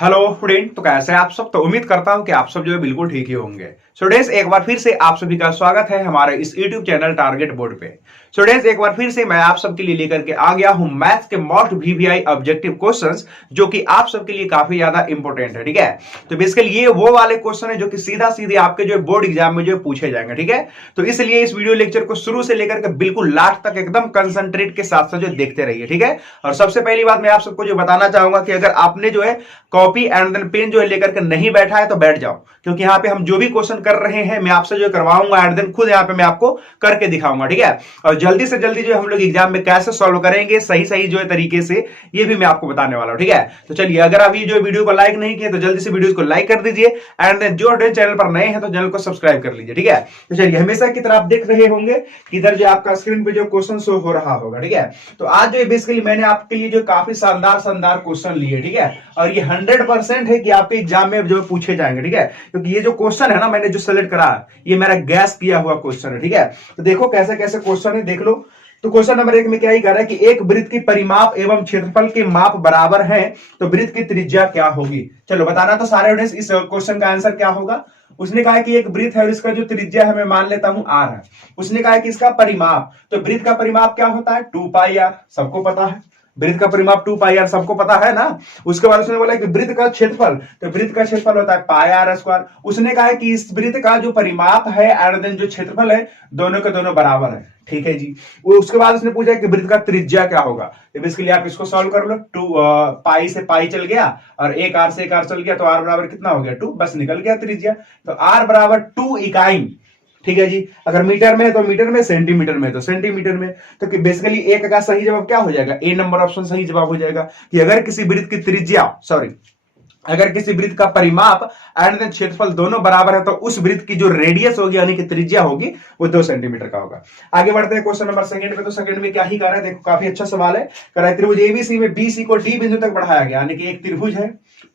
Hello student, तो कैसे हैं आप सब। तो उम्मीद करता हूं कि आप सब जो है बिल्कुल ठीक ही होंगे। स्टूडेंट्स, एक बार फिर से आप सभी का स्वागत है हमारे इस यूट्यूब चैनल टारगेट बोर्ड पे। स्टूडेंट्स, एक बार फिर से मैं आप सबके लिए लेकर के आ गया हूं मैथ्स के मोस्ट वीवीआई ऑब्जेक्टिव क्वेश्चंस, जो कि आप सबके लिए काफी ज्यादा इंपॉर्टेंट है। ठीक है, तो बेसिकली ये वो वाले क्वेश्चन है जो कि सीधा सीधे आपके जो बोर्ड एग्जाम में जो पूछे जाएंगे। ठीक है, तो इसलिए इस वीडियो लेक्चर को शुरू से लेकर के बिल्कुल लास्ट तक एकदम कंसंट्रेट के साथ साथ जो देखते रहिए। ठीक है, और सबसे पहली बात मैं आप सबको जो बताना चाहूंगा कि अगर आपने जो है कॉपी एंड देन पेन जो है लेकर के नहीं बैठा है तो बैठ जाओ, क्योंकि यहाँ पे हम जो भी क्वेश्चन कर रहे हैं मैं आपसे जो करवाऊंगा एंड देन खुद यहाँ पे मैं आपको करके दिखाऊंगा। ठीक है, और जल्दी से जल्दी जो हम लोग एग्जाम में कैसे सॉल्व करेंगे सही सही जो है तरीके से, ये भी मैं आपको बताने वाला हूँ। ठीक है, तो चलिए, अगर आप ये जो वीडियो को लाइक नहीं किए तो जल्दी से वीडियो को लाइक कर दीजिए एंड देन जो चैनल पर नए हैं तो चैनल को सब्सक्राइब कर लीजिए। ठीक है, तो चलिए, हमेशा की तरह आप देख रहे होंगे कि इधर जो आपका स्क्रीन पे जो क्वेश्चन शो हो रहा होगा। ठीक है, तो आज जो बेसिकली मैंने आपके लिए जो काफी शानदार शानदार क्वेश्चन लिए। ठीक है, और ये 100% है कि आपके एग्जाम में जो पूछे जाएंगे। ठीक है, क्योंकि ये जो क्वेश्चन है ना, मैंने जो सेलेक्ट करा ये मेरा गैस किया हुआ क्वेश्चन है। ठीक है, तो देखो कैसे कैसे क्वेश्चन है, देख लो। तो क्वेश्चन नंबर 1 में क्या ही कह रहा है कि एक वृत्त की परिमाप एवं क्षेत्रफल के माप बराबर हैं, तो वृत्त की त्रिज्या क्या होगी। चलो बताना तो सारे ऑडियंस, इस क्वेश्चन का आंसर क्या होगा। उसने कहा है कि एक वृत्त है और इसका जो त्रिज्या है मैं मान लेता हूं r है। उसने कहा है कि इसका परिमाप, तो वृत्त का परिमाप क्या होता है 2 पाई r, सबको पता है। वृत्त का परिमाप 2 पाई r सबको पता है ना। उसके बाद उसने बोला कि वृत्त का क्षेत्रफल, तो वृत्त का क्षेत्रफल होता है पाई r स्क्वायर। उसने कहा है कि इस वृत्त का जो परिमाप है एंड देन जो क्षेत्रफल है दोनों के दोनों बराबर है। ठीक है जी। उसके बाद उसने पूछा कि वृत्त का त्रिज्या क्या होगा। तो इसके लिए आप इसको सॉल्व कर लो। 2 पाई से पाई चल गया और एक r से एक r चल गया, तो r बराबर कितना हो गया 2, बस निकल गया त्रिज्या। तो r बराबर 2 इकाई। ठीक है जी, अगर मीटर में है तो मीटर में, सेंटीमीटर में तो सेंटीमीटर में। तो बेसिकली एक का सही जवाब क्या हो जाएगा, ए नंबर ऑप्शन सही जवाब हो जाएगा कि अगर किसी वृत्त की त्रिज्या, अगर किसी वृत्त का परिमाप एंड देन क्षेत्रफल दोनों बराबर है तो उस वृत्त की जो रेडियस होगी यानी कि त्रिज्या होगी वो 2 सेंटीमीटर का होगा। आगे बढ़ते हैं क्वेश्चन नंबर सेकंड पे। तो सेकंड में क्या ही कर रहा है, देखो काफी अच्छा सवाल है। कर रहा है त्रिभुज एबीसी में बीसी को डी बिंदु तक बढ़ाया गया, यानी कि एक त्रिभुज है।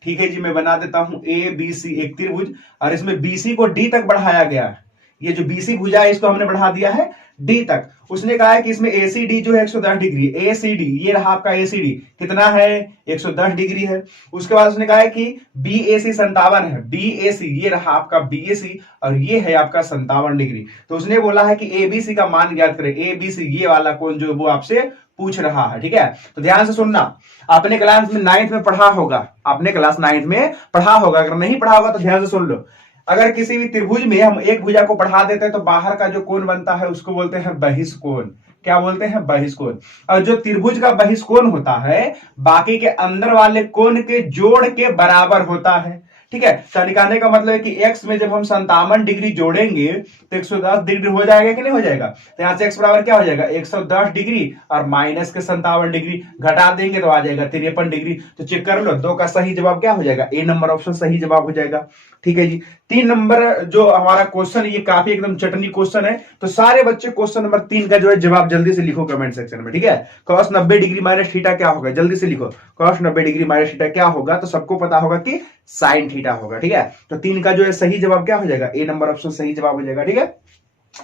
ठीक है जी, मैं बना देता हूं ए बी सी एक त्रिभुज, और इसमें बीसी को डी तक बढ़ाया गया है। ये जो बीसी भुजा है इसको हमने बढ़ा दिया है डी तक। उसने कहा है कि इसमें एसीडी जो है 110 डिग्री, एसीडी ये रहा आपका एसीडी कितना है 110 डिग्री है। उसके बाद उसने कहा है कि बीएसी 57 है, बीएसी ये रहा आपका बीएसी और ये है आपका 57 डिग्री। तो उसने बोला है कि एबीसी का मान ज्ञात करें, एबीसी ये वाला कोण जो वो आपसे पूछ रहा है। ठीक है, तो ध्यान से सुनना, आपने क्लास में 9th में पढ़ा होगा, आपने क्लास 9th में पढ़ा होगा, अगर नहीं पढ़ा होगा तो ध्यान से सुन लो। अगर किसी भी त्रिभुज में हम एक भुजा को बढ़ा देते हैं तो बाहर का जो कोण बनता है उसको बोलते हैं बहिष्कोण। क्या बोलते हैं, बहिष्कोण। और जो त्रिभुज का बहिष्कोण होता है बाकी के अंदर वाले कोण के जोड़ के बराबर होता है। ठीक है, तो निकालने का मतलब है कि x में जब हम 57 डिग्री जोड़ेंगे तो 110 डिग्री हो जाएगा कि नहीं हो जाएगा। तो यहां से x बराबर क्या हो जाएगा 110 डिग्री और माइनस के 57 डिग्री घटा देंगे तो आ जाएगा 53 डिग्री। तो चेक कर लो, 2 का सही जवाब क्या हो जाएगा, ए नंबर ऑप्शन सही जवाब हो जाएगा। ठीक है जी। 3 नंबर जो हमारा क्वेश्चन, ये काफी एकदम चटनी क्वेश्चन है, तो सारे बच्चे क्वेश्चन नंबर 3 का जो है जवाब जल्दी से लिखो कमेंट सेक्शन में। ठीक है, cos 90 डिग्री माइनस थीटा क्या होगा, जल्दी से लिखो cos 90 डिग्री माइनस थीटा क्या होगा। तो सबको पता होगा कि साइन थीटा होगा। ठीक है, तो 3 का जो है सही जवाब क्या हो जाएगा, ए नंबर ऑप्शन सही जवाब हो जाएगा। ठीक है,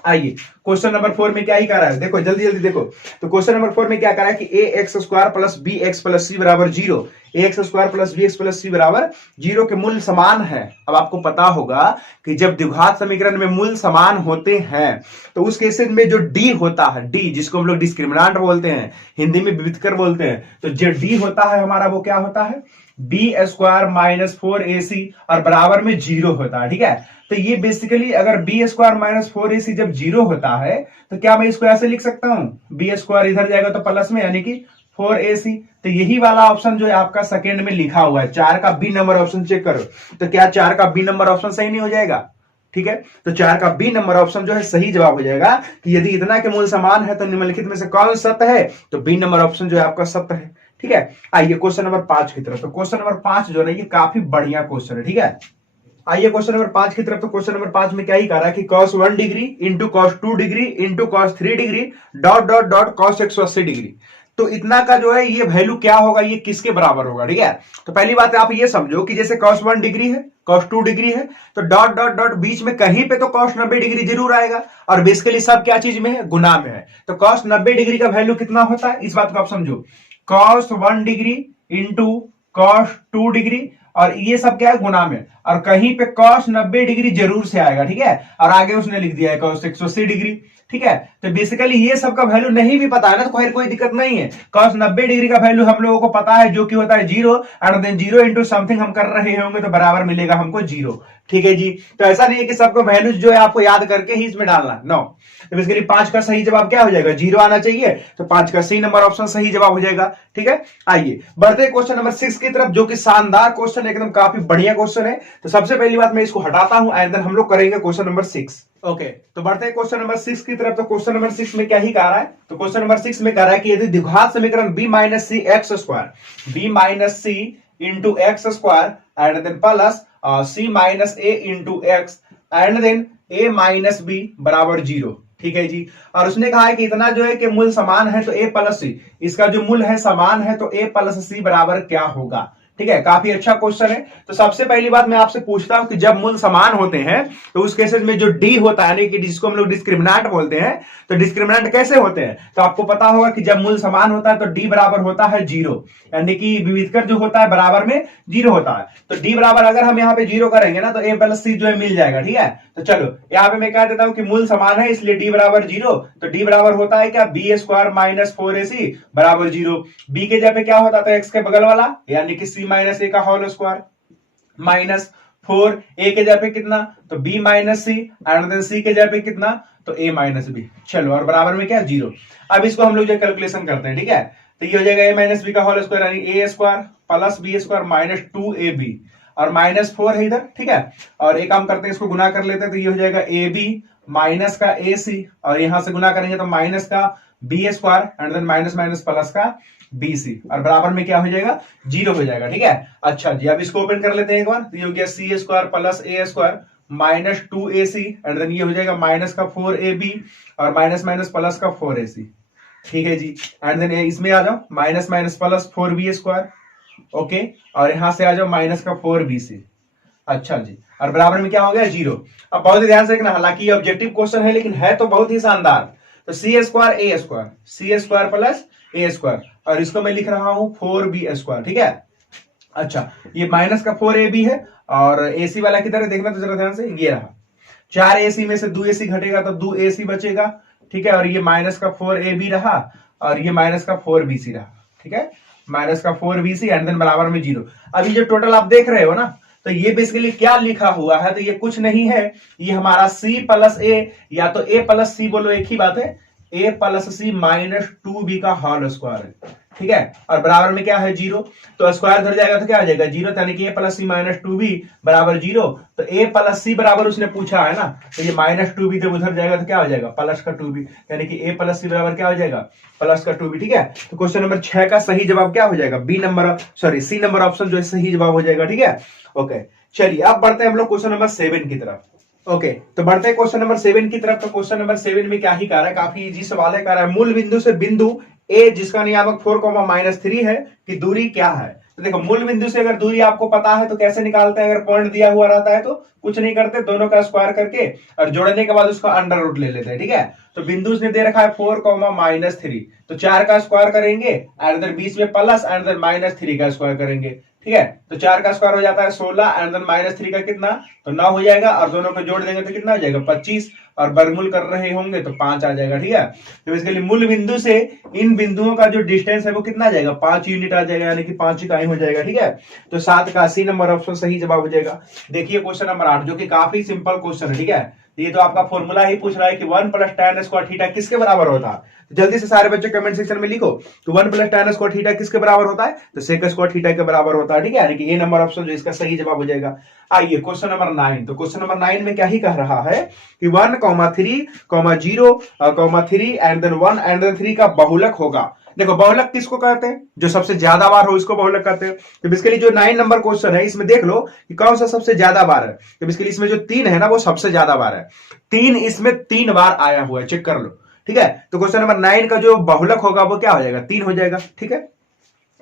आइए क्वेश्चन नंबर 4 में क्या ही कर रहा है, देखो जल्दी जल्दी देखो। तो क्वेश्चन नंबर 4 में क्या कर रहा है कि a x square plus b x plus c बराबर 0, a x square plus b x plus c बराबर 0 के मूल समान है। अब आपको पता होगा कि जब द्विघात समीकरण में मूल समान होते हैं तो उस केसेस में जो डी होता है, डी जिसको हम लोग डिस्क्रिमिनेंट बोलते हैं, हिंदी में विविधकर बोलते हैं, तो जो डी होता है हमारा वो क्या होता है बी स्क्वायर माइनस 4ac और बराबर में 0 होता है। ठीक है, तो ये बेसिकली अगर बी स्क्वायर माइनस 4ac जब 0 होता है तो क्या मैं इसको ऐसे लिख सकता हूं, बी स्क्वायर इधर जाएगा तो प्लस में यानी कि 4ac। तो यही वाला ऑप्शन जो है आपका सेकेंड में लिखा हुआ है, 4 का बी नंबर ऑप्शन चेक करो। तो क्या 4 का बी नंबर ऑप्शन सही नहीं हो जाएगा। ठीक है, तो 4 का बी नंबर ऑप्शन जो है सही जवाब हो जाएगा कि यदि इतना के मूल समान है तो निम्नलिखित में से कौन सत्य है, तो बी नंबर ऑप्शन जो है आपका सत्य है। ठीक है, आइए क्वेश्चन नंबर 5 की तरफ। तो क्वेश्चन नंबर 5 जो है ये काफी बढ़िया क्वेश्चन है। ठीक है, आइए क्वेश्चन नंबर 5 की तरफ। तो क्वेश्चन नंबर 5 में क्या ही कह रहा है कि cos 1 degree into cos 2 degree into cos 3 degree dot dot dot cos 180 degree. तो इतना का जो है ये वैल्यू क्या होगा, ये किसके बराबर होगा। ठीक है, तो पहली बात आप ये समझो कि जैसे cos 1 डिग्री है, cos 2 डिग्री है, तो डॉट डॉट डॉट बीच में कहीं पे तो cos 90 डिग्री जरूर आएगा, और बेसिकली सब क्या चीज में है, गुना में है। तो cos 90 डिग्री का वैल्यू कितना होता है, इस बात को आप समझो, cos 1 degree into cos 2 degree, और ये सब क्या है गुना में, और कहीं पे cos 90 डिग्री जरूर से आएगा, ठीक है, और आगे उसने लिख दिया है cos 180 डिग्री, ठीक है। तो बेसिकली ये सब का वैल्यू नहीं भी पता है ना, तो कोई दिक्कत नहीं है। cos 90 डिग्री का वैल्यू हम लोगों को पता है, जो कि होता है 0, एंड देन 0 इंटू समथिंग हम कर रहे होंगे तो बराबर मिलेगा हमको 0, ठीक है जी। तो ऐसा नहीं है कि सबको वैल्यूज जो है आपको याद करके ही इसमें डालना, नो। तो बेसिकली 5 का सही जवाब क्या हो जाएगा, 0 आना चाहिए, तो 5 का सी नंबर ऑप्शन सही जवाब हो जाएगा, ठीक है। आइए बढ़ते क्वेश्चन नंबर 6 की तरफ, जो कि शानदार क्वेश्चन, एकदम काफी बढ़िया क्वेश्चन है। तो सबसे पहली बात मैं इसको हटाता हूं, एंड देन हम लोग करेंगे क्वेश्चन नंबर 6। ओके, तो बढ़ते हैं क्वेश्चन नंबर 6 की तरफ। तो क्वेश्चन नंबर 6 में क्या ही कह रहा है, तो क्वेश्चन नंबर 6 में कह रहा है कि यदि द्विघात समीकरण b minus c x square, b minus c into x square and then plus c minus a into x and then a minus b बराबर 0, ठीक है जी। और उसने कहा है कि इतना जो है कि मूल समान है तो a प्लस सी, इसका जो मूल है समान है तो a प्लस सी बराबर क्या होगा, ठीक है। काफी अच्छा क्वेश्चन है। तो सबसे पहली बात मैं आपसे पूछता हूं कि जब मूल समान होते हैं तो उस केसेस में जो डी होता है, यानी कि जिसको हम लोग डिस्क्रिमिनेंट बोलते हैं, तो डिस्क्रिमिनेंट कैसे होते हैं, तो आपको पता होगा कि जब मूल समान होता है तो डी बराबर होता है 0, यानी कि विविधकर जो होता है बराबर में 0 होता है। तो डी बराबर अगर हम यहाँ पे 0 करेंगे ना, तो ए प्लस सी जो है मिल जाएगा, ठीक है। तो चलो यहाँ पे मैं कह देता हूं कि मूल समान है इसलिए डी बराबर 0, तो डी बराबर होता है क्या, बी स्क्वायर माइनस 4ac बराबर 0। बी के जगह पे क्या होता था, एक्स के बगल वाला, यानी कि सी माइनस ए का होल स्क्वायर माइनस 4, ए के जगह पे कितना, तो b minus c and then c के जगह पे कितना, तो ए माइनस बी। चलो, और बराबर में क्या, 0। अब इसको हम लोग जो कैलकुलेशन करते हैं, ठीक है। तो ये हो जाएगा ए माइनस बी का होल स्क्वायर, यानी a square plus b square minus 2ab, और माइनस 4 है इधर, ठीक है। और एक काम करते हैं, इसको गुना कर लेते हैं, तो ये हो जाएगा ए बी माइनस का ए सी, और यहां से गुना करेंगे तो माइनस का b square and then minus minus plus का बी सी, और बराबर में क्या हो जाएगा, 0 हो जाएगा, ठीक है। अच्छा जी, अब इसको ओपन कर लेते हैं एक बार। तो ये हो गया c square plus a square minus 2ac and then ये हो जाएगा माइनस का 4ab और माइनस माइनस प्लस का 4ac, ठीक है जी। एंड देन इसमें आ जाओ, minus minus plus 4b square, okay, और यहां से आ जाओ माइनस का 4bc। अच्छा जी, और बराबर में क्या हो गया, 0। अब बहुत ही ध्यान से देखना, हालांकि ये ऑब्जेक्टिव क्वेश्चन है लेकिन है तो बहुत ही शानदार। तो सी square A square, C square plus a square, और इसको मैं लिख रहा हूं 4b स्क्वायर, ठीक है। अच्छा, ये माइनस का 4ab है, और ac वाला किधर है देखना तो जरा ध्यान से, ये रहा। 4ac में से 2ac घटेगा तो 2ac बचेगा, ठीक है। और ये माइनस का 4ab रहा, और ये माइनस का 4bc रहा, ठीक है, माइनस का 4bc एंड देन बराबर में 0। अभी जो टोटल आप देख रहे हो ना, तो ये बेसिकली क्या लिखा हुआ है, तो ये कुछ नहीं है, ये हमारा c प्लस ए, या तो a प्लस सी बोलो, एक ही बात है, a plus c minus 2b का होल स्क्वायर है, ठीक है। और बराबर में क्या है, 0। तो स्क्वायर धर जाएगा तो क्या आ जाएगा, 0, यानी कि a plus c minus 2b बराबर 0। तो a प्लस सी बराबर उसने पूछा है ना, तो ये माइनस 2b जब उधर जाएगा तो क्या हो जाएगा, प्लस का 2b, यानी कि a प्लस सी बराबर क्या हो जाएगा, प्लस का 2b, ठीक है। तो क्वेश्चन नंबर 6 का सही जवाब क्या हो जाएगा, B number, sorry C number option जो है सही जवाब हो जाएगा, ठीक है। ओके, चलिए अब बढ़ते हैं हम लोग क्वेश्चन नंबर 7 की तरफ। ओके, तो बढ़ते हैं क्वेश्चन नंबर 7 की तरफ। तो क्वेश्चन नंबर 7 में क्या ही कह रहा है, काफी इजी सवाल है। कह रहा है मूल बिंदु से बिंदु ए जिसका नियामक 4,-3 है की दूरी क्या है। तो देखो, मूल बिंदु से अगर दूरी आपको पता है तो कैसे निकालते हैं, अगर पॉइंट दिया हुआ रहता है तो कुछ नहीं करते, दोनों का स्क्वायर करके और जोड़ने के बाद उसका अंडर रूट ले लेते हैं, ठीक है। तो बिंदु ने दे रखा है 4,-3, तो 4 का स्क्वायर करेंगे एंड देन बीच में प्लस एंड देन -3 का स्क्वायर करेंगे, ठीक है। तो 4 का स्क्वायर हो जाता है 16 एंड देन -3 का कितना, तो 9 हो जाएगा, और दोनों को जोड़ देंगे तो कितना हो जाएगा, 25, और वर्गमूल कर रहे होंगे तो 5 आ जाएगा, ठीक है। तो बेसिकली मूल बिंदु से इन बिंदुओं का जो डिस्टेंस है वो कितना आ जाएगा, 5 यूनिट आ जाएगा, यानी कि 5 इकाई हो जाएगा, ठीक है। तो 7 का सी नंबर ऑप्शन सही जवाब हो जाएगा। देखिए क्वेश्चन नंबर 8, जो कि काफी सिंपल क्वेश्चन है, ठीक है। ये तो आपका फॉर्मूला ही पूछ रहा है कि 1 + tan स्क्वायर थीटा किसके बराबर होता है। तो जल्दी से सारे बच्चे कमेंट सेक्शन में लिखो कि 1 + tan स्क्वायर थीटा किसके बराबर होता है, तो sec स्क्वायर थीटा के बराबर होता है, ठीक है, यानी कि ए नंबर ऑप्शन जो इसका सही जवाब हो जाएगा। आइए क्वेश्चन नंबर 9। तो क्वेश्चन नंबर 9 में क्या ही कह रहा है कि 1, 3, 0, 3 एंड देन 1 एंड देन 3 का बहुलक होगा। देखो, बहुलक किसको कहते हैं, जो सबसे ज्यादा बार हो इसको बहुलक कहते हैं। तो बेसिकली जो 9 नंबर क्वेश्चन है इसमें देख लो कि कौन सा सबसे ज्यादा बार है। तो बेसिकली इसमें जो 3 है ना वो सबसे ज्यादा बार है, 3 इसमें 3 बार आया हुआ है, चेक कर लो, ठीक है। तो क्वेश्चन नंबर 9 का जो बहुलक होगा वो क्या हो जाएगा, 3 हो जाएगा, ठीक है।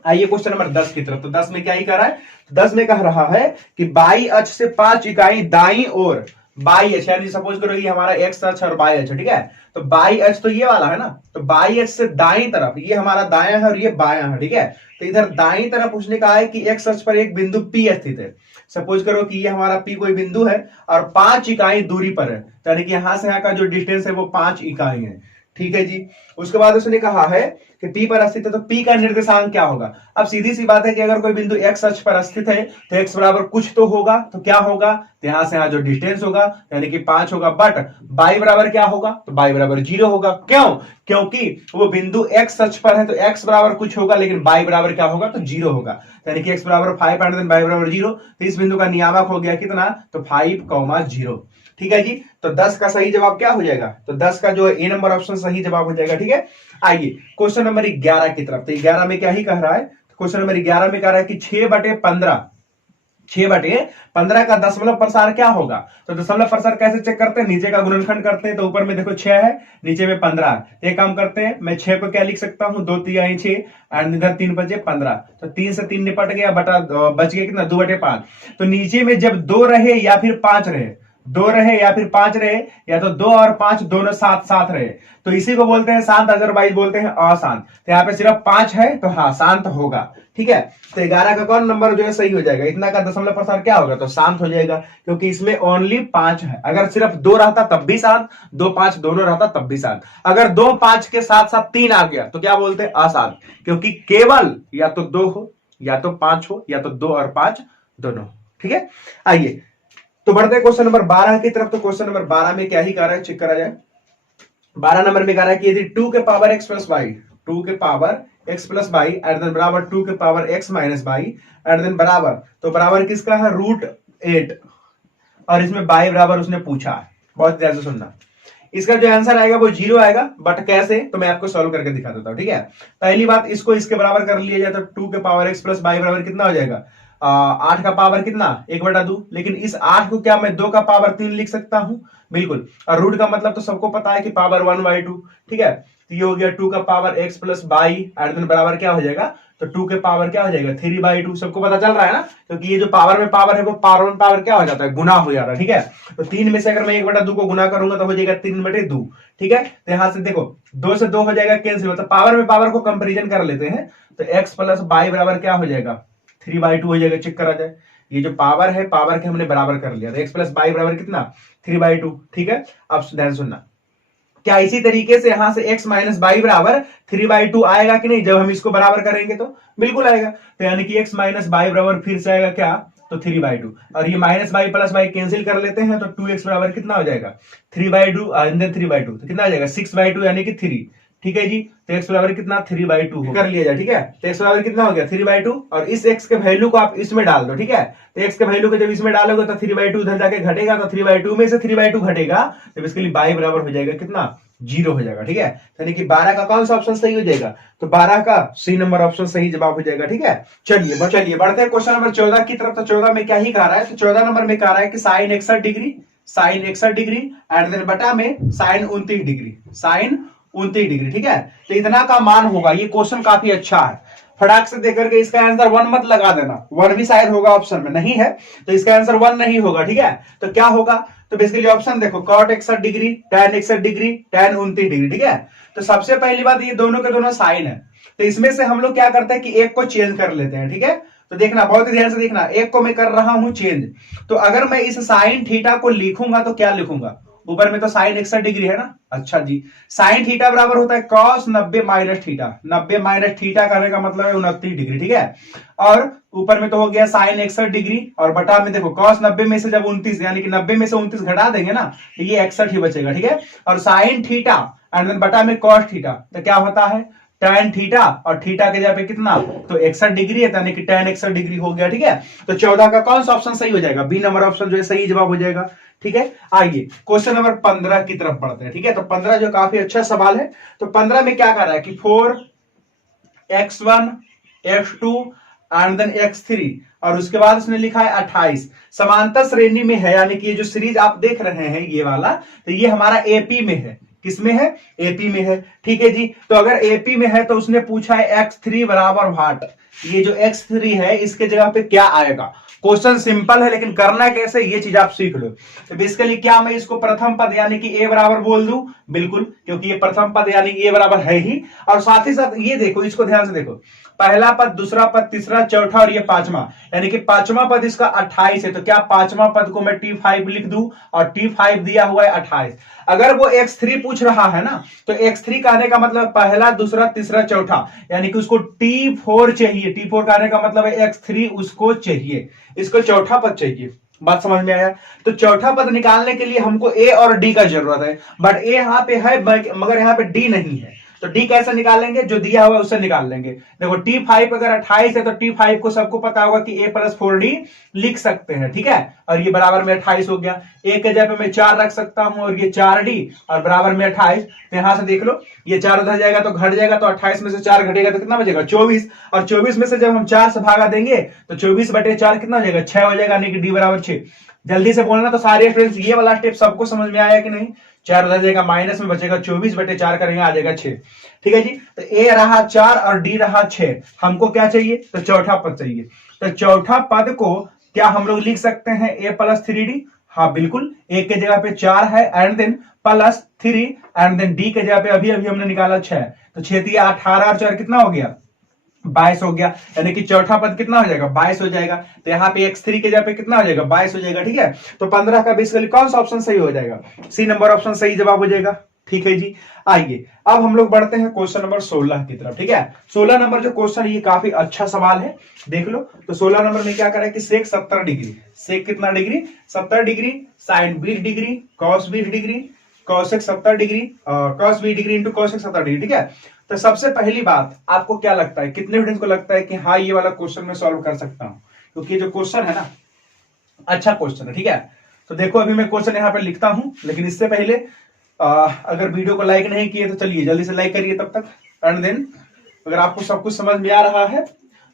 आइए क्वेश्चन नंबर 10 की तरफ। तो 10 में क्या ही कह रहा है, 10 में कह रहा है कि बाई अक्ष से 5 इकाई दाई और बाई अक्ष, यानी सपोज करो ये हमारा एक्स अक्ष और बाई अक्ष, ठीक है। तो बाई अक्ष तो ये वाला है ना, तो बाई अक्ष से दाईं तरफ ये हमारा दायां है और ये बायां है, ठीक है। तो इधर दाईं तरफ उसने कहा है कि एक्स अक्ष पर एक बिंदु P स्थित है। सपोज करो कि ये हमारा P कोई बिंदु है और 5 इकाई दूरी पर है, यानी कि यहां से यहाँ का जो डिस्टेंस है वो 5 इकाई है, ठीक है जी। उसके बाद उसने कहा है कि P पर स्थित है, तो P का निर्देशांक क्या होगा। अब सीधी सी बात है कि अगर कोई बिंदु x अक्ष पर स्थित है तो x बराबर कुछ तो होगा, तो क्या होगा, तो यहां से यहां जो डिस्टेंस होगा यानी कि 5 होगा, बट y बराबर क्या होगा, तो y बराबर 0 होगा। क्यों, क्योंकि वो बिंदु x अक्ष पर है तो x बराबर कुछ होगा लेकिन y बराबर क्या होगा, तो 0 होगा, यानी कि x बराबर 5 एंड देन y बराबर 0। तो इस बिंदु का नियामक हो गया कितना, तो 5,0, ठीक है जी। तो 10 का सही जवाब क्या हो जाएगा, तो 10 का जो ए नंबर ऑप्शन सही जवाब हो जाएगा, ठीक है। आइए क्वेश्चन नंबर 11 की तरफ। तो 11 में क्या ही कह रहा है, क्वेश्चन नंबर 11 में कह रहा है कि 6/15 का दशमलव प्रसार क्या होगा। तो दशमलव प्रसार कैसे चेक करते हैं, नीचे का गुणनखंड करते हैं, तो ऊपर में देखो 6 है, नीचे में 15 है। एक काम करते हैं, मैं 6 को क्या लिख सकता हूं, 2 3 6 एंड इधर 3 बचे 15, तो 3 से 3 निपट गया, बटा बच गया कितना, 2/5। तो नीचे में जब 2 रहे या फिर 5 रहे, 2 रहे या फिर 5 रहे, या तो 2 और 5 दोनों साथ साथ रहे, तो इसी को बोलते हैं शांत, अदरवाइज बोलते हैं अशांत। तो यहाँ पे सिर्फ 5 है तो हाँ शांत होगा, ठीक है। तो 11 का कौन नंबर जो है सही हो जाएगा, इतना का दशमलव प्रसार क्या होगा, तो शांत हो जाएगा, क्योंकि इसमें ओनली 5 है। अगर सिर्फ 2 रहता तब भी शांत, 2 5 दोनों रहता तब भी शांत। अगर 2 5 के साथ साथ 3 आ गया तो क्या बोलते हैं, अशांत, क्योंकि केवल या तो 2 हो या तो 5 हो या तो 2 और 5 दोनों, ठीक है। आइए तो बढ़ते हैं क्वेश्चन नंबर 12 की तरफ। तो क्वेश्चन नंबर 12 में क्या ही कह रहा है, चेक करा जाए। 12 नंबर में कह रहा है कि यदि 2 के पावर x प्लस वाई, 2 के power x plus y and then बराबर 2 के power x minus y and then बराबर, तो बराबर किसका है, √8, और इसमें y बराबर उसने पूछा है, बहुत ध्यान से सुनना। इसका जो आंसर आएगा वो 0 आएगा, बट कैसे, तो मैं आपको सॉल्व करके दिखा देता हूं, ठीक है। पहली बात, इसको इसके बराबर कर लिया जाए तो 2 के पावर x प्लस वाई बराबर कितना हो जाएगा, 8 का पावर कितना, 1/2। लेकिन इस 8 को क्या मैं 2 का पावर 3 लिख सकता हूं, बिल्कुल। और रूट का मतलब तो सबको पता है कि पावर 1/2, ठीक है। तो ये हो गया 2 का power x plus y and then बराबर क्या हो जाएगा, तो 2 के पावर क्या हो जाएगा, 3/2। सबको पता चल रहा है ना, क्योंकि ये जो पावर में पावर है वो पावर में पावर क्या हो जाता है, गुना हो जाता है, ठीक है। तो 3 में से अगर मैं 1/2 को गुना करूंगा तो हो जाएगा 3/2, ठीक है। तो यहां से देखो 2 से 2 हो जाएगा कैंसिल, मतलब पावर में पावर को कंपेरिजन कर लेते हैं, तो x प्लस वाई बराबर क्या हो जाएगा, 3/2 हो जाएगा। चेक करा जाए, ये जो पावर है पावर के हमने बराबर कर लिया, तो x प्लस वाई बराबर कितना, 3/2, ठीक है। अब ध्यान सुनना, क्या इसी तरीके से यहां से x माइनस वाई बराबर 3/2 आएगा कि नहीं, जब हम इसको बराबर करेंगे तो बिल्कुल आएगा। तो यानी कि x माइनस वाई बराबर फिर से आएगा क्या, तो 3/2, और ये minus y plus y cancel कर लेते हैं, तो 2x बराबर कितना हो जाएगा, 3/2 एंड देन 3/2, तो कितना आ जाएगा, 6/2 यानी कि 3, ठीक है जी। तो x बराबर कितना, 3/2 कर लिया जाए, ठीक है। तो x बराबर कितना हो गया, 3/2, और इस x के वैल्यू को आप इसमें डाल दो, ठीक है। तो x के वैल्यू को जब इसमें डालोगे तो 3/2 उधर जाके घटेगा, तो 3/2 में से 3/2 घटेगा, तो इसके लिए y बराबर हो जाएगा कितना, 0 हो जाएगा, ठीक है। यानी कि 12 का कौन सा ऑप्शन सही हो जाएगा, तो 12 का सी नंबर ऑप्शन सही जवाब हो जाएगा, ठीक है। चलिए बढ़ते हैं क्वेश्चन नंबर 14 की तरफ। तो 14 में क्या ही कह रहा है, तो 14 नंबर में कह रहा है कि साइन 61 डिग्री एंड देन बटा में साइन 29 डिग्री, साइन 29 डिग्री, ठीक है। तो इतना का मान होगा, ये क्वेश्चन काफी अच्छा है, फटाक से देख करके इसका आंसर 1 मत लगा देना, 1 भी शायद होगा ऑप्शन में, नहीं है तो इसका आंसर 1 नहीं होगा, ठीक है। तो क्या होगा, तो बेसिकली ऑप्शन देखो, cot 61 degree, tan 61 degree, tan 29 degree, ठीक है। तो सबसे पहली बात, ये दोनों के दोनों साइन है, तो इसमें से हम लोग क्या करते हैं कि एक को चेंज कर लेते हैं, ठीक है। तो देखना, बहुत ही ध्यान से देखना, एक को मैं कर रहा हूं चेंज, तो अगर मैं इस साइन थीटा को लिखूंगा तो क्या लिखूंगा, ऊपर में तो साइन 61 डिग्री है ना, अच्छा जी। साइन थीटा बराबर होता है cos 90 minus theta, 90 minus theta करने का मतलब है 29 डिग्री, ठीक है। और ऊपर में तो हो गया साइन 61 डिग्री, और बटा में देखो cos 90 में से जब 29, यानी कि 90 में से 29 घटा देंगे ना, तो ये 61 ही बचेगा, ठीक है। और साइन थीटा एंड देन बटा में cos थीटा, तो क्या होता है tan थीटा, और थीटा के जगह पे कितना, तो 61 डिग्री है, यानी कि tan 61 डिग्री हो गया, ठीक है। तो 14 का कौन सा ऑप्शन सही हो जाएगा, बी नंबर ऑप्शन जो है सही जवाब हो जाएगा, ठीक है। आइए क्वेश्चन नंबर 15 की तरफ बढ़ते हैं, ठीक है। तो 15 जो काफी अच्छा सवाल है। तो 15 में क्या कर रहा है कि 4x1 x2 and then x3, और उसके बाद उसने लिखा है 28 समांतर श्रेणी में है, यानी कि ये जो सीरीज आप देख रहे हैं ये वाला, तो ये हमारा एपी में है, किसमें है? एपी में है। ठीक है जी, तो अगर एपी में है तो उसने पूछा है x3 बराबर व्हाट, ये जो x3 है इसके जगह पे क्या आएगा। क्वेश्चन सिंपल है लेकिन करना कैसे ये चीज आप सीख लो। तो बेसिकली क्या मैं इसको प्रथम पद यानी कि a बराबर बोल दूं? बिल्कुल, क्योंकि ये प्रथम पद यानी कि a बराबर है ही। और साथ ही साथ ये देखो, इसको ध्यान से देखो, पहला पद, दूसरा पद, तीसरा, चौथा और ये पांचवा, यानी कि पांचवा पद इसका 28 है। तो क्या पांचवा पद को मैं T5 लिख दूं? और T5 दिया हुआ है 28। अगर वो x3 पूछ रहा है ना, तो x3 कहने का मतलब पहला, दूसरा, तीसरा, चौथा, यानी कि उसको T4 चाहिए। T4 कहने का मतलब है x3 उसको चाहिए, इसको चौथा पद चाहिए। बात समझ में आया? तो चौथा पद निकालने के लिए हमको a और d का जरूरत है, बट a यहाँ पे है मगर यहाँ पे d नहीं है। तो d कैसे निकालेंगे? जो दिया हुआ है उससे निकाल लेंगे। देखो T5 अगर 28 है तो T5 को सबको पता होगा कि a प्लस 4d लिख सकते हैं। ठीक है, और ये बराबर में 28 हो गया। a के जगह पे मैं 4 रख सकता हूं और ये 4d और बराबर में 28। तो यहां से देख लो, ये 4 उधर जाएगा तो घट जाएगा, तो 28 में से 4 घटेगा तो कितना बचेगा? 24। और 24 में से जब हम 4 से भागा देंगे तो 24/4 कितना हो जाएगा? 6 हो जाएगा, यानी कि d बराबर 6। जल्दी से बोलना। तो सारे स्टूडेंट्स ये वाला स्टेप सबको समझ में आया कि नहीं? 4 उधर जाएगा, माइनस में बचेगा, 24/4 करेंगे, आ जाएगा 6। ठीक है जी, तो ए रहा 4 और डी रहा 6। हमको क्या चाहिए? तो चौथा पद चाहिए। तो चौथा पद को क्या हम लोग लिख सकते हैं? a plus 3d। हाँ बिल्कुल, a के जगह पे 4 है and then plus 3 and then d के जगह पे अभी अभी हमने निकाला 6। तो 6 दिया 18 और 4 कितना हो गया? 22 हो गया, यानी कि चौथा पद कितना हो जाएगा? 22 हो जाएगा। तो यहाँ पे x3 के जगह पे कितना हो जाएगा? 22 हो जाएगा। ठीक है, तो 15 का बेसिकली कौन सा ऑप्शन सही हो जाएगा? सी नंबर ऑप्शन सही जवाब हो जाएगा। ठीक है जी, आइए अब हम लोग बढ़ते हैं क्वेश्चन नंबर 16 की तरफ। ठीक है, 16 नंबर जो क्वेश्चन है ये काफी अच्छा सवाल है, देख लो। तो 16 नंबर में क्या करा है कि सेक 70 डिग्री, सेक कितना degree? 70 degree, sine 20 degree, cos 20 degree, cosec 70 degree, cos 20 degree into cosec 70 degree. ठीक है, तो सबसे पहली बात, आपको क्या लगता है, कितने स्टूडेंट्स को लगता है कि हाँ ये वाला क्वेश्चन मैं सॉल्व कर सकता हूं? क्योंकि जो क्वेश्चन है ना, अच्छा क्वेश्चन है। ठीक है, तो देखो अभी मैं क्वेश्चन यहाँ पे लिखता हूं, लेकिन इससे पहले अगर वीडियो को लाइक नहीं किए तो चलिए जल्दी से लाइक करिए तब तक। एंड देन अगर आपको सब कुछ समझ में आ रहा है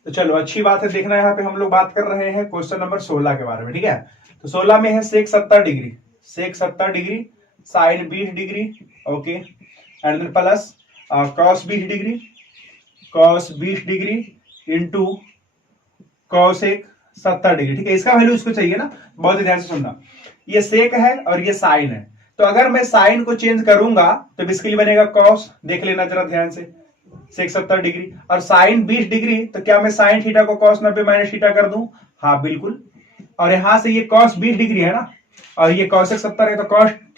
तो चलो अच्छी बात है। देखना यहाँ पे हम लोग बात कर रहे हैं क्वेश्चन नंबर 16 के बारे में। ठीक है, तो 16 में है sec 70 degree, sec 70 degree, sine 20 degree, okay, and then plus cos 20 degree, cos 20 degree into cosec 70 degree. ठीक है, इसका वैल्यू इसको चाहिए ना, बहुत ही ध्यान से सुनना। ये सेक है और ये साइन है, तो अगर मैं साइन को चेंज करूंगा तो बेसिकली बनेगा कॉस। देख लेना जरा ध्यान से, सेक 70 डिग्री और साइन 20 डिग्री, तो क्या मैं साइन थीटा को कॉस 90 माइनस थीटा कर दूं? हाँ बिल्कुल। और यहां से ये कॉस 20 डिग्री है ना, और ये कॉसेक 70 है, तो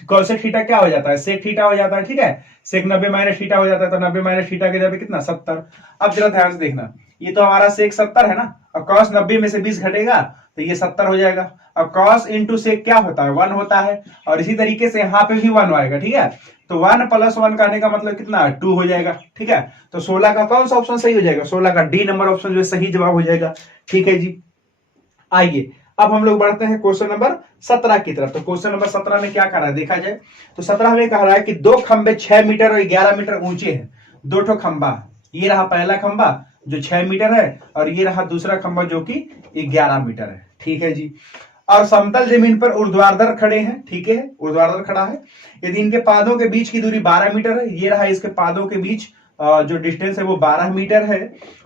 कॉसेक थीटा क्या हो जाता है? सेक थीटा हो जाता है। ठीक है, सेक 90 माइनस थीटा हो जाता है, तो 90 माइनस थीटा के जगह कितना? 70। अब जरा ध्यान से देखना, ये तो हमारा सेक 70 है ना, और कॉस 90 में से 20 घटेगा तो ये 70 हो जाएगा। और कॉस इंटू सेक क्या होता है? 1 होता है, और इसी तरीके से यहाँ पे भी 1 आएगा। ठीक है, तो 1 + 1 कहने का मतलब कितना? 2 हो जाएगा। ठीक है, तो 16 का कौन सा ऑप्शन सही हो जाएगा? 16 का डी नंबर ऑप्शन जो सही जवाब हो जाएगा। ठीक है जी, आइए अब हम लोग बढ़ते हैं क्वेश्चन नंबर 17 की तरफ। तो क्वेश्चन नंबर 17 में क्या कर रहा है देखा जाए तो 17 में कह रहा है कि दो खंबे 6 मीटर और 11 मीटर ऊंचे हैं। दो ठो खंबा, ये रहा पहला खंबा जो 6 मीटर है, और ये रहा दूसरा खंबा जो कि 11 मीटर है। ठीक है जी, और समतल जमीन पर ऊर्ध्वाधर खड़े हैं। ठीक है, ऊर्ध्वाधर खड़ा है। यदि इनके पादों के बीच की दूरी 12 मीटर है, ये रहा इसके पादों के बीच जो डिस्टेंस है वो 12 मीटर है,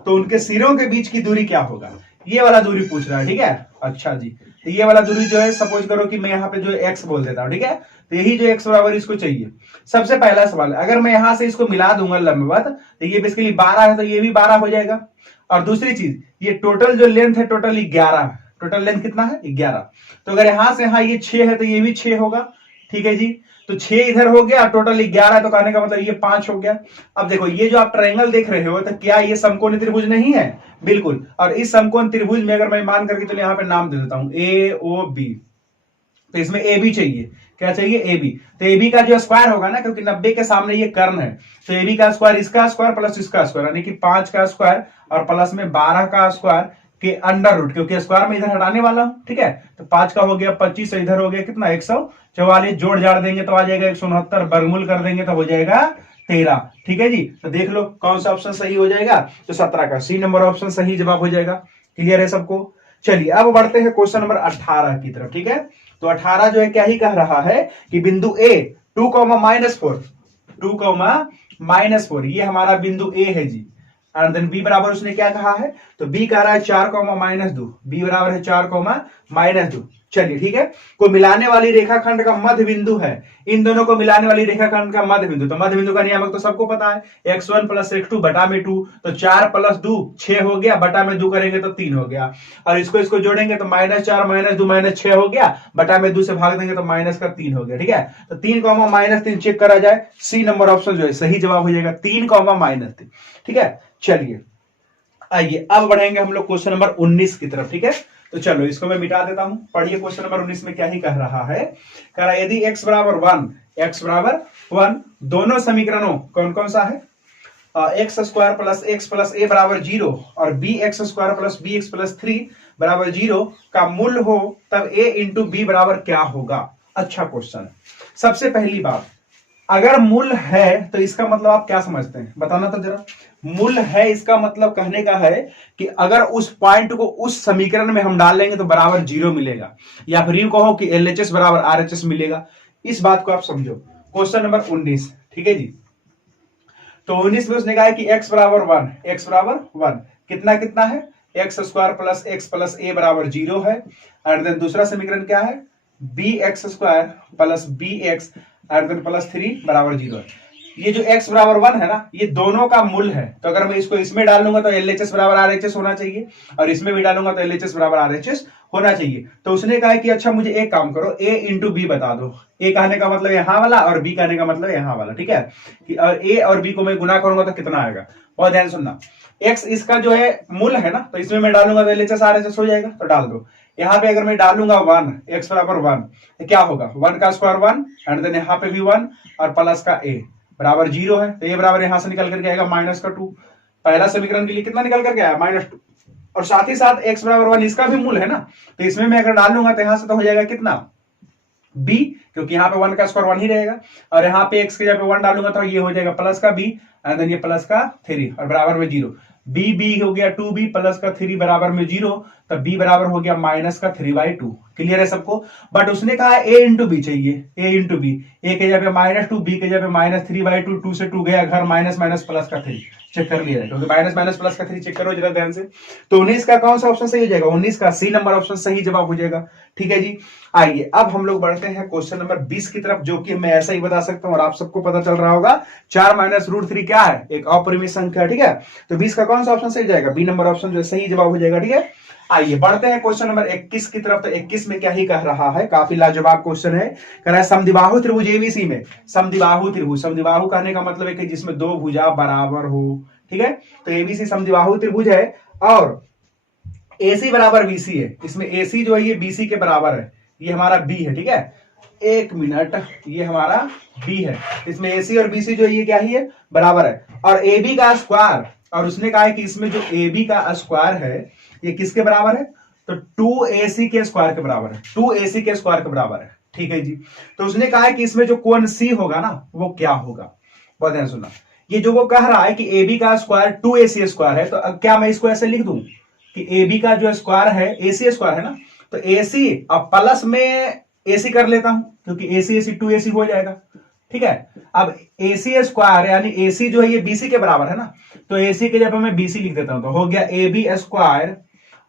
तो उनके सिरों के बीच की दूरी क्या होगा? ये वाला दूरी पूछ रहा है। ठीक है, अच्छा जी, तो ये वाला दूरी जो है, सपोज करो कि मैं यहाँ पे जो x बोल देता हूँ। ठीक है, तो यही जो x बराबर इसको चाहिए। सबसे पहला सवाल, अगर मैं यहां से इसको मिला दूंगा लंबवत, तो ये बेसिकली 12 है, तो ये भी 12 हो जाएगा। और दूसरी चीज, ये टोटल जो लेंथ है टोटल 11, टोटल लेंथ कितना है? 11। तो अगर यहां से यहां ये 6 है तो ये भी 6 होगा। ठीक है जी, तो 6 इधर हो गया, टोटल 11 है, तो कहने का मतलब ये 5 हो गया। अब देखो ये जो आप ट्रायंगल देख रहे हो, तो क्या ये समकोणीय त्रिभुज नहीं है? बिल्कुल। और इस समकोण त्रिभुज में अगर मैं मान करके चलो यहाँ पे नाम दे देता हूं AOB, तो इसमें ए बी चाहिए। क्या चाहिए? A B. तो ए बी का जो स्क्वायर होगा ना, क्योंकि 90 के सामने ये कर्ण है, तो ए बी का स्क्वायर इसका स्क्वायर प्लस इसका स्क्वायर, यानी कि 5 का स्क्वायर और प्लस में 12 का स्क्वायर के अंडर रूट, क्योंकि स्क्वायर में इधर हटाने वाला हूं। ठीक है, तो 5 का हो गया 25, इधर हो गया कितना? 144, जोड़ जाड़ देंगे तो आ जाएगा 169, वर्गमूल कर देंगे तो हो जाएगा 13। ठीक है जी, तो देख लो कौन सा ऑप्शन सही हो जाएगा? तो 17 का सी नंबर ऑप्शन सही जवाब हो जाएगा। क्लियर है सबको? चलिए अब बढ़ते हैं क्वेश्चन नंबर 18 की तरफ। ठीक है, तो 18 जो है क्या ही कह रहा है कि बिंदु ए 2, -4 2, ये हमारा बिंदु ए है जी। और देन बी बराबर उसने क्या कहा है, तो बी कह रहा है 4, बी बराबर है 4, चलिए ठीक है। को मिलाने वाली रेखाखंड का मध्य बिंदु है, इन दोनों को मिलाने वाली रेखाखंड का मध्य बिंदु, तो मध्य बिंदु का नियामक तो सबको पता है, x1 + x2 बटा में 2, तो 4 + 2 6 हो गया, बटा में 2 करेंगे तो 3 हो गया, और इसको जोड़ेंगे तो -4 - 2 -6 हो गया, बटा में 2 से भाग देंगे तो माइनस का 3 हो गया, ठीक है। तो 3, -3 चेक करा जाए, सी नंबर ऑप्शन जो है सही जवाब हो जाएगा, 3, -3, ठीक है। चलिए आइए अब बढ़ेंगे हम लोग क्वेश्चन नंबर 19 की तरफ, ठीक है। तो चलो इसको मैं मिटा देता हूं, पढ़िए क्वेश्चन नंबर 19 में क्या ही कह रहा है। कह रहा है यदि x बराबर 1 दोनों समीकरणों कौन कौन सा है, x² + x + a बराबर 0 और bx² + bx + 3 बराबर 0 का मूल हो, तब a × b बराबर क्या होगा। अच्छा क्वेश्चन। सबसे पहली बात, अगर मूल है तो इसका मतलब आप क्या समझते हैं, बताना तो जरा। मूल है इसका मतलब कहने का है कि अगर उस पॉइंट को उस समीकरण में हम डाल लेंगे तो बराबर 0 मिलेगा, या फिर यूं कहो कि LHS बराबर RHS मिलेगा। इस बात को आप समझो। क्वेश्चन नंबर 19, ठीक है जी। तो 19 में उसने कहा है कि x बराबर 1 कितना कितना है, x² + x + a बराबर 0 है। और देन दूसरा समीकरण क्या है, bx² + bx और देन +3 बराबर 0 है। ये जो x बराबर 1 है ना, ये दोनों का मूल है, तो अगर मैं इसको इसमें डाल लूंगा तो LHS बराबर RHS होना चाहिए, और इसमें भी डालूंगा तो LHS बराबर RHS होना चाहिए। तो उसने कहा कि अच्छा मुझे एक काम करो, a × b बता दो। a कहने का मतलब यहां वाला और b कहने का मतलब यहां वाला, ठीक है। कि और a और b को मैं गुना करूंगा तो कितना आएगा, बहुत ध्यान सुनना। x इसका जो है मूल है ना, तो इसमें मैं डालूंगा तो LHS RHS हो जाएगा, तो डाल दो। यहाँ पे अगर मैं डालूंगा 1, x बराबर 1, तो क्या होगा, 1 का स्क्वायर 1 एंड देन यहाँ पे भी 1 और प्लस का a बराबर 0 है, तो a बराबर यहां से निकल करके आएगा -2। पहला समीकरण के लिए कितना निकल करके आया, -2, और साथ ही साथ x बराबर 1 इसका भी मूल है ना, तो इसमें मैं अगर डालूंगा तो यहां से तो हो जाएगा कितना, b, क्योंकि यहाँ पे 1 का स्क्वायर 1 ही रहेगा, और यहाँ पे x के जगह पे 1 डालूंगा तो ये हो जाएगा प्लस का b एंड देन ये प्लस का 3 और बराबर में 0। b हो गया 2b प्लस का 3 बराबर में 0, तब b बराबर हो गया -3/2। क्लियर है सबको। बट उसने कहा a × b चाहिए, a × b, a के जगह -2, b के जगह -3/2, 2 से 2 गया घर, माइनस प्लस का 3 चेक कर लिया, क्योंकि माइनस प्लस का 3 चेक करो जरा ध्यान से। तो 19 का कौन सा ऑप्शन सही हो जाएगा, 19 का सी नंबर ऑप्शन सही जवाब हो जाएगा, ठीक है जी। आइए अब हम लोग बढ़ते हैं क्वेश्चन नंबर 20 की तरफ, जो कि मैं ऐसा ही बता सकता हूं और आप सबको पता चल रहा होगा, 4 - √3 क्या है, एक अपरिमेय संख्या, ठीक है। तो 20 का कौन सा ऑप्शन सही जाएगा, बी नंबर ऑप्शन जो सही जवाब हो जाएगा, ठीक है। आइए बढ़ते हैं क्वेश्चन नंबर 21 की तरफ। तो 21 में क्या ही कह रहा है, काफी लाजवाब क्वेश्चन है। कह रहा है समद्विबाहु त्रिभुज एबीसी में, समद्विबाहु कहने का मतलब है कि जिसमें दो भुजा बराबर हो, ठीक है। तो एबीसी समद्विबाहु त्रिभुज है और एसी बराबर बीसी है। इसमें एसी जो है ये बीसी के बराबर है, ये हमारा बी है, ठीक है। एक मिनट, ये हमारा बी है, इसमें एसी और बीसी जो है ये क्या ही है, बराबर है। और एबी का स्क्वायर, और उसने कहा है कि इसमें जो एबी का स्क्वायर है ये किसके बराबर है, तो 2AC के स्क्वायर के बराबर है, 2AC के स्क्वायर के बराबर है, ठीक है जी। तो उसने कहा है कि इसमें जो कोण सी होगा ना वो क्या होगा, बहुत ध्यान सुनना। ये जो वो कह रहा है कि AB का स्क्वायर 2AC स्क्वायर है, तो क्या मैं इसको ऐसे लिख दूं कि AB का जो स्क्वायर है AC स्क्वायर है ना, तो AC अब प्लस में AC कर लेता हूं, क्योंकि AC 2AC हो जाएगा, ठीक है। अब AC स्क्वायर यानी AC जो है ये BC के बराबर है ना, तो AC के जगह मैं BC लिख देता हूं, तो हो गया AB स्क्वायर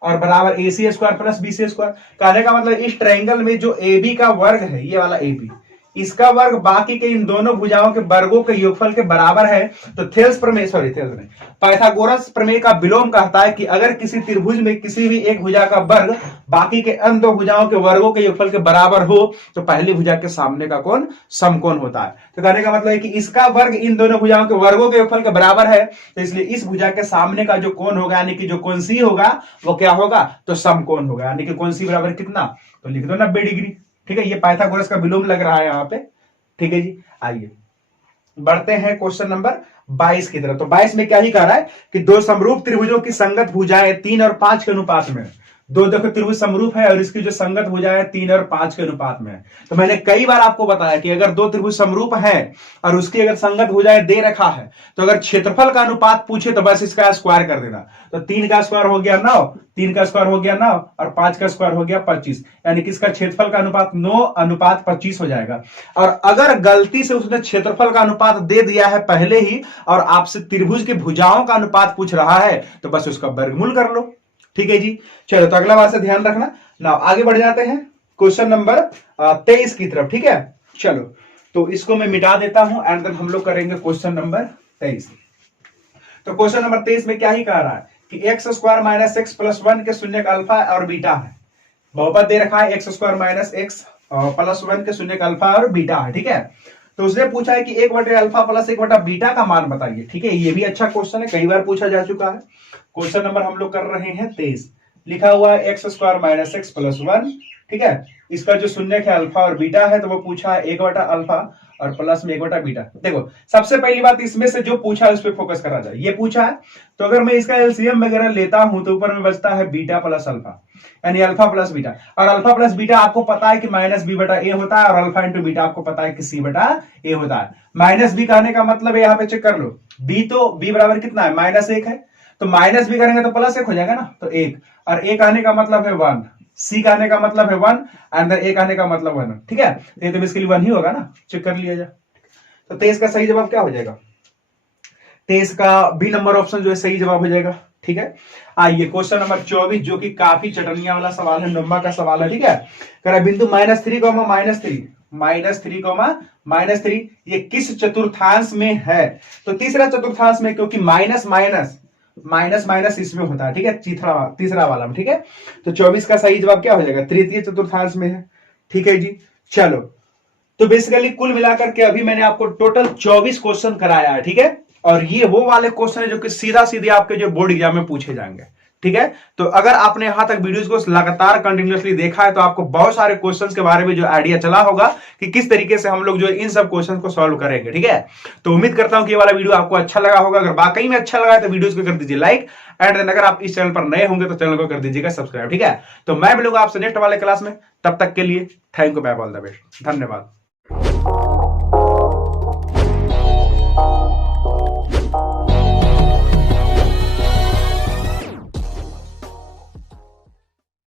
और बराबर AC square plus BC square. कहने का मतलब इस ट्रायंगल में जो AB का वर्ग है, ये वाला AB, इसका वर्ग बाकी के इन दोनों भुजाओं के वर्गों के योगफल के बराबर है। तो थेल्स प्रमेय, पाइथागोरस प्रमेय का विलोम कहता है कि अगर किसी त्रिभुज में किसी भी एक भुजा का वर्ग बाकी के अन्य दो भुजाओं के वर्गों के योगफल के बराबर हो तो पहली भुजा के सामने का कोण समकोण होता है। तो कहने का मतलब है कि इसका वर्ग इन दोनों भुजाओं के वर्गों के योगफल के बराबर है, तो इसलिए इस भुजा के सामने का जो कोण होगा यानी कि जो कोण सी होगा वो क्या होगा, तो समकोण होगा, यानी कि कोण सी बराबर कितना, तो लिख दो 90 डिग्री, ठीक है। ये पाइथागोरस का विलोम लग रहा है यहाँ पे, ठीक है जी। आइए बढ़ते हैं क्वेश्चन नंबर 22 की तरफ। तो 22 में क्या ही कह रहा है कि दो समरूप त्रिभुजों की संगत भुजाएं 3 और 5 के अनुपात में, दो देखो त्रिभुज समरूप है और इसकी जो संगत हो जाए 3 और 5 के अनुपात में है। तो मैंने कई बार आपको बताया कि अगर दो त्रिभुज समरूप है और उसकी अगर संगत हो जाए दे रखा है, तो अगर क्षेत्रफल का अनुपात पूछे तो बस इसका स्क्वायर कर देना। तो 3 का स्क्वायर हो गया 9, 3 का स्क्वायर हो गया 9 और 5 का स्क्वायर हो गया 25, यानी कि इसका क्षेत्रफल का अनुपात 9:25 हो जाएगा। और अगर गलती से उसने क्षेत्रफल का अनुपात दे दिया है पहले ही और आपसे त्रिभुज की भुजाओं का अनुपात पूछ रहा है, तो बस उसका वर्गमूल कर लो। ठीक है जी, चलो तो अगला बात से ध्यान रखना। ना आगे बढ़ जाते हैं क्वेश्चन नंबर 23 की तरफ। ठीक है, चलो तो इसको मैं मिटा देता हूं एंड देन हम लोग करेंगे क्वेश्चन नंबर 23। तो क्वेश्चन नंबर 23 में क्या ही कह रहा है कि x square minus x plus 1 के शून्य का अल्फा और बीटा है। बहुपद दे रखा है x square minus x plus 1 के शून्य का अल्फा और बीटा है। ठीक है, तो उसने पूछा है कि 1/अल्फा प्लस 1/बीटा का मान बताइए। ठीक है, ये भी अच्छा क्वेश्चन है, कई बार पूछा जा चुका है। क्वेश्चन नंबर हम लोग कर रहे हैं 23। लिखा हुआ है x square minus x plus 1। ठीक है, इसका जो शून्य है अल्फा और बीटा है, तो वो पूछा है 1/अल्फा और प्लस में 1/बीटा। देखो सबसे पहली बात इसमें से जो पूछा है उस पर फोकस करा जाए। ये पूछा है तो अगर मैं इसका एलसीएम वगैरह लेता हूं तो ऊपर में बचता है बीटा प्लस अल्फा, यानी अल्फा प्लस बीटा। और अल्फा प्लस बीटा आपको पता है कि माइनस बी बटा ए होता है और अल्फा इंटू बीटा आपको पता है कि सी बटा ए होता है। माइनस बी कहने का मतलब है, यहां पे चेक कर लो, बी तो बी बराबर कितना है -1 है, तो माइनस बी करेंगे तो प्लस 1 हो जाएगा ना, तो 1। और ए कहने का मतलब है 1, सी कहने का मतलब है 1 एंड ए कहने का मतलब 1। ठीक है, तो इसके लिए 1 ही होगा ना, चेक कर लिया जाए। तो 23 का सही जवाब क्या हो जाएगा? 23 का बी नंबर ऑप्शन जो है सही जवाब हो जाएगा। ठीक है, आइए क्वेश्चन नंबर 24 जो कि काफी चटनिया वाला सवाल है, नंबर का सवाल है। ठीक है, कह रहा है बिंदु -3, ये किस चतुर्थांश में है? तो तीसरा चतुर्थांश में, क्योंकि माइनस माइनस इसमें होता है। ठीक है, तीसरा वाला में। ठीक है, तो 24 का सही जवाब क्या हो जाएगा? तृतीय चतुर्थांश में है। ठीक है जी, चलो तो बेसिकली कुल मिलाकर के अभी मैंने आपको टोटल 24 क्वेश्चन कराया है। ठीक है, और ये वो वाले क्वेश्चन है जो कि सीधा सीधे आपके जो बोर्ड एग्जाम में पूछे जाएंगे। ठीक है, तो अगर आपने यहां तक वीडियोस को लगातार कंटिन्यूअसली देखा है तो आपको बहुत सारे क्वेश्चंस के बारे में जो आइडिया चला होगा कि किस तरीके से हम लोग जो इन सब क्वेश्चंस को सॉल्व करेंगे। ठीक है, तो उम्मीद करता हूं कि ये वाला वीडियो आपको अच्छा लगा होगा। अगर वाकई में अच्छा लगा है तो वीडियोस को कर दीजिए लाइक एंड देन अगर आप इस चैनल पर नए होंगे तो चैनल को कर दीजिएगा सब्सक्राइब। ठीक है, तो मैं मिलूंगा आपसे नेक्स्ट वाले क्लास में, तब तक के लिए thank you, bye, all the best, धन्यवाद।